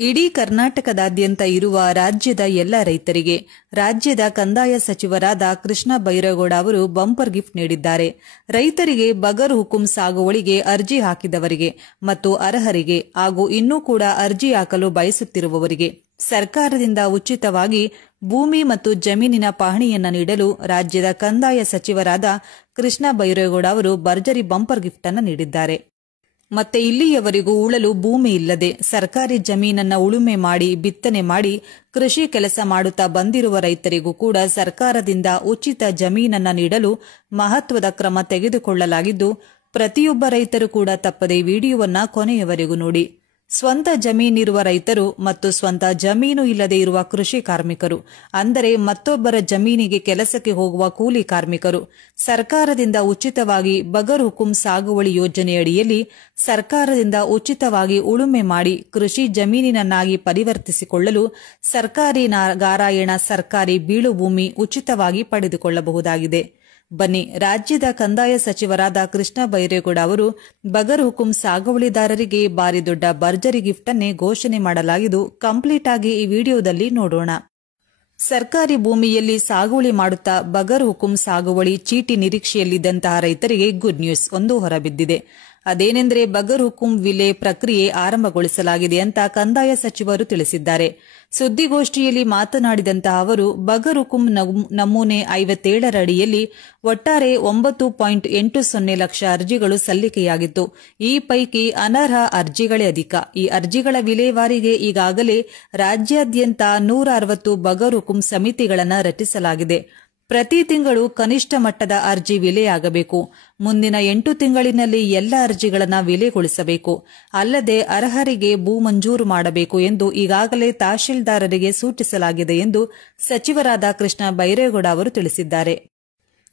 ಇಡೀ ಕರ್ನಾಟಕದಾದ್ಯಂತ ಇರುವ ರಾಜ್ಯದ ಎಲ್ಲ ರೈತರಿಗೆ ರಾಜ್ಯದ ಕಂದಾಯ ಸಚಿವರಾದ ಕೃಷ್ಣ ಬೈರೇಗೌಡ ಅವರು ಬಂಪರ್ ಗಿಫ್ಟ್ ನೀಡಿದ್ದಾರೆ. ರೈತರಿಗೆ ಬಗರ್ ಹುಕುಂ ಸಾಗುವಳಿಗೆ ಅರ್ಜಿ ಹಾಕಿದವರಿಗೆ ಮತ್ತು ಅರ್ಹರಿಗೆ ಹಾಗೂ ಇನ್ನೂ ಕೂಡ ಅರ್ಜಿ ಹಾಕಲು ಬಯಸುತ್ತಿರುವವರಿಗೆ ಸರ್ಕಾರದಿಂದ ಉಚಿತವಾಗಿ ಭೂಮಿ ಮತ್ತು ಜಮೀನಿನ ಪಹಣಿಯನ್ನ ನೀಡಲು ರಾಜ್ಯದ ಕಂದಾಯ ಸಚಿವರಾದ ಕೃಷ್ಣ ಬೈರೇಗೌಡ ಅವರು ಭರ್ಜರಿ ಬಂಪರ್ ಗಿಫ್ಟ್ ಅನ್ನು ನೀಡಿದ್ದಾರೆ. ಮತ್ತೆ ಇಲ್ಲಿಯವರೆಗೂ ಉಳಲು ಭೂಮಿ ಇಲ್ಲದೆ ಸರ್ಕಾರಿ ಜಮೀನನ್ನ ಉಳುಮೆ ಮಾಡಿ ಬಿತ್ತನೆ ಮಾಡಿ ಕೃಷಿ ಕೆಲಸ ಮಾಡುತ್ತಾ ಬಂದಿರುವ ರೈತರಿಗೂ ಕೂಡ ಸರ್ಕಾರದಿಂದ ಉಚಿತ ಜಮೀನನ್ನ ನೀಡಲು ಮಹತ್ವದ ಕ್ರಮ ತೆಗೆದುಕೊಳ್ಳಲಾಗಿದ್ದು, ಪ್ರತಿಯೊಬ್ಬ ರೈತರು ಕೂಡ ತಪ್ಪದೆ ವಿಡಿಯೋವನ್ನ ಕೊನೆಯವರೆಗೂ ನೋಡಿ. ಸ್ವಂತ ಜಮೀನಿರುವ ರೈತರು ಮತ್ತು ಸ್ವಂತ ಜಮೀನು ಇಲ್ಲದೆ ಇರುವ ಕೃಷಿ ಕಾರ್ಮಿಕರು, ಅಂದರೆ ಮತ್ತೊಬ್ಬರ ಜಮೀನಿಗೆ ಕೆಲಸಕ್ಕೆ ಹೋಗುವ ಕೂಲಿ ಕಾರ್ಮಿಕರು ಸರ್ಕಾರದಿಂದ ಉಚಿತವಾಗಿ ಬಗರ್ ಹುಕುಂ ಸಾಗುವಳಿ ಯೋಜನೆಯಡಿಯಲ್ಲಿ ಸರ್ಕಾರದಿಂದ ಉಚಿತವಾಗಿ ಉಳುಮೆ ಮಾಡಿ ಕೃಷಿ ಜಮೀನಿನನ್ನಾಗಿ ಪರಿವರ್ತಿಸಿಕೊಳ್ಳಲು ಸರ್ಕಾರಿ ಗಾರಾಯಣ ಸರ್ಕಾರಿ ಬೀಳು ಭೂಮಿ ಉಚಿತವಾಗಿ ಪಡೆದುಕೊಳ್ಳಬಹುದಾಗಿದೆ. ಬನ್ನಿ, ರಾಜ್ಯದ ಕಂದಾಯ ಸಚಿವರಾದ ಕೃಷ್ಣ ಬೈರೇಗೌಡ ಅವರು ಬಗರ್ ಹುಕುಂ ಸಾಗುವಳಿದಾರರಿಗೆ ಭಾರಿ ದೊಡ್ಡ ಭರ್ಜರಿ ಗಿಫ್ಟ್ ಅನ್ನೇ ಘೋಷಣೆ ಮಾಡಲಾಗಿದ್ದು, ಕಂಪ್ಲೀಟ್ ಆಗಿ ಈ ವಿಡಿಯೋದಲ್ಲಿ ನೋಡೋಣ. ಸರ್ಕಾರಿ ಭೂಮಿಯಲ್ಲಿ ಸಾಗುವಳಿ ಮಾಡುತ್ತಾ ಬಗರ್ ಹುಕುಂ ಸಾಗುವಳಿ ಚೀಟಿ ನಿರೀಕ್ಷೆಯಲ್ಲಿದ್ದಂತಹ ರೈತರಿಗೆ ಗುಡ್ ನ್ಯೂಸ್ ಒಂದು ಹೊರಬಿದ್ದಿದೆ. ಅದೇನೆಂದರೆ ಬಗರ್ ಹುಕುಂ ವಿಲೆ ಪ್ರಕ್ರಿಯೆ ಆರಂಭಗೊಳಿಸಲಾಗಿದೆ ಅಂತ ಕಂದಾಯ ಸಚಿವರು ತಿಳಿಸಿದ್ದಾರೆ. ಸುದ್ದಿಗೋಷ್ಠಿಯಲ್ಲಿ ಮಾತನಾಡಿದಂತಹ ಅವರು, ಬಗರ್ ಹುಕುಂ ನಮೂನೆ 57ರ ಅಡಿಯಲ್ಲಿ ಒಟ್ಟಾರೆ 9.80 ಲಕ್ಷ ಅರ್ಜಿಗಳು ಸಲ್ಲಿಕೆಯಾಗಿತ್ತು. ಈ ಪೈಕಿ ಅನರ್ಹ ಅರ್ಜಿಗಳೇ ಅಧಿಕ. ಈ ಅರ್ಜಿಗಳ ವಿಲೇವಾರಿಗೆ ಈಗಾಗಲೇ ರಾಜ್ಯಾದ್ಯಂತ 160 ಬಗರ್ ಹುಕುಂ ಸಮಿತಿಗಳನ್ನು ರಚಿಸಲಾಗಿದೆ. ಪ್ರತಿ ತಿಂಗಳು ಕನಿಷ್ಠ ಮಟ್ಟದ ಅರ್ಜಿ ವಿಲೆಯಾಗಬೇಕು. ಮುಂದಿನ 8 ತಿಂಗಳಿನಲ್ಲಿ ಎಲ್ಲ ಅರ್ಜಿಗಳನ್ನು ವಿಲೆಗೊಳಿಸಬೇಕು. ಅಲ್ಲದೆ ಅರ್ಹರಿಗೆ ಭೂ ಮಂಜೂರು ಮಾಡಬೇಕು ಎಂದು ಈಗಾಗಲೇ ತಹಶೀಲ್ದಾರರಿಗೆ ಸೂಚಿಸಲಾಗಿದೆ ಎಂದು ಸಚಿವರಾದ ಕೃಷ್ಣ ಬೈರೇಗೌಡ ಅವರು ತಿಳಿಸಿದ್ದಾರೆ.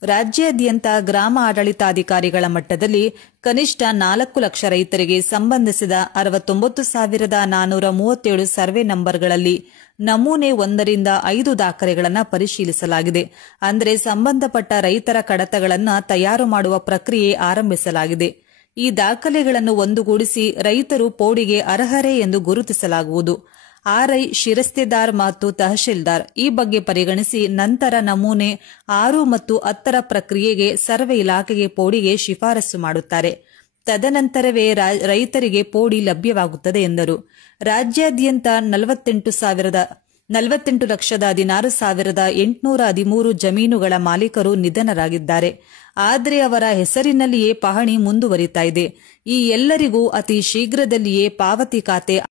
ರಾಜ್ಯಾದ್ಯಂತ ಗ್ರಾಮ ಆಡಳಿತಾಧಿಕಾರಿಗಳ ಮಟ್ಟದಲ್ಲಿ ಕನಿಷ್ಠ 4 ಲಕ್ಷ ರೈತರಿಗೆ ಸಂಬಂಧಿಸಿದ 69,437 ಸರ್ವೆ ನಂಬರ್ಗಳಲ್ಲಿ ನಮೂನೆ 1ರಿಂದ 5 ದಾಖಲೆಗಳನ್ನು ಪರಿಶೀಲಿಸಲಾಗಿದೆ. ಅಂದರೆ ಸಂಬಂಧಪಟ್ಟ ರೈತರ ಕಡತಗಳನ್ನು ತಯಾರು ಮಾಡುವ ಪ್ರಕ್ರಿಯೆ ಆರಂಭಿಸಲಾಗಿದೆ. ಈ ದಾಖಲೆಗಳನ್ನು ಒಂದುಗೂಡಿಸಿ ರೈತರು ಪೋಡಿಗೆ ಅರ್ಹರೇ ಎಂದು ಗುರುತಿಸಲಾಗುವುದು. ಆರ್ಐ, ಶಿರಸ್ತೆದಾರ್ ಮತ್ತು ತಹಶೀಲ್ದಾರ್ ಈ ಬಗ್ಗೆ ಪರಿಗಣಿಸಿ ನಂತರ ನಮೂನೆ 6 ಮತ್ತು 10ರ ಪ್ರಕ್ರಿಯೆಗೆ ಸರ್ವೆ ಇಲಾಖೆಗೆ ಪೋಡಿಗೆ ಶಿಫಾರಸು ಮಾಡುತ್ತಾರೆ. ತದನಂತರವೇ ರೈತರಿಗೆ ಪೋಡಿ ಲಭ್ಯವಾಗುತ್ತದೆ ಎಂದರು. ರಾಜ್ಯಾದ್ಯಂತ 48,16,813 ಜಮೀನುಗಳ ಮಾಲೀಕರು ನಿಧನರಾಗಿದ್ದಾರೆ. ಆದರೆ ಅವರ ಹೆಸರಿನಲ್ಲಿಯೇ ಪಹಣಿ ಮುಂದುವರಿತಾ ಇದೆ. ಈ ಎಲ್ಲರಿಗೂ ಅತಿ ಶೀಘ್ರದಲ್ಲಿಯೇ ಪಾವತಿ ಖಾತೆ